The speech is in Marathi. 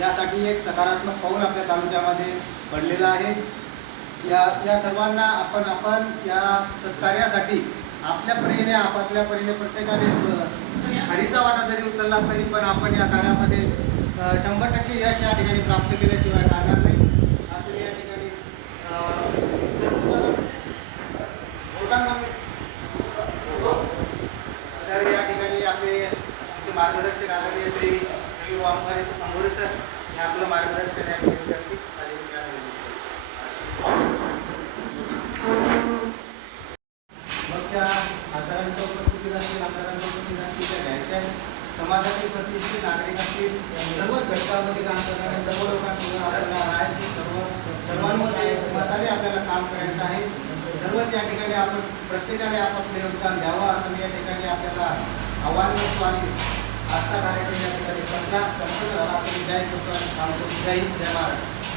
यासाठी एक सकारात्मक पाऊल आपल्या तालुक्यामध्ये पडलेला आहे. या या सर्वांना आपण आपण या सत्कार्यासाठी आपल्या परीने आपापल्या परीने प्रत्येकाने हरीचा वाटा जरी उचलला तरी पण आपण या कार्यामध्ये शंभर टक्के यश या ठिकाणी प्राप्त केल्याशिवाय राहणार नाही. आपण या ठिकाणी तर या ठिकाणी आपले मार्गदर्शक आदरणीय श्री रवी वामभारे अंगोरे सर हे आपलं मार्गदर्शन या ठिकाणी माझे मग त्या आजारांच्या उपस्थितीत असतील आमदारांच्या उपस्थितीत असतील त्या घ्यायच्या समाजातील प्रतिष्ठित नागरिक असतील सर्वच घटकामध्ये काम करणारे सर्व लोकांसोबत आपल्याला राहायचे सर्व सर्वांमध्ये मताने आपल्याला काम करायचं आहे. सर्वच या ठिकाणी आपण प्रत्येकाने आपापलं योगदान द्यावं. असं मी या ठिकाणी आपल्याला आव्हान करतो आणि आजचा कार्यक्रम या ठिकाणी संपला संपन्न झाला असं मी जाहीर करतो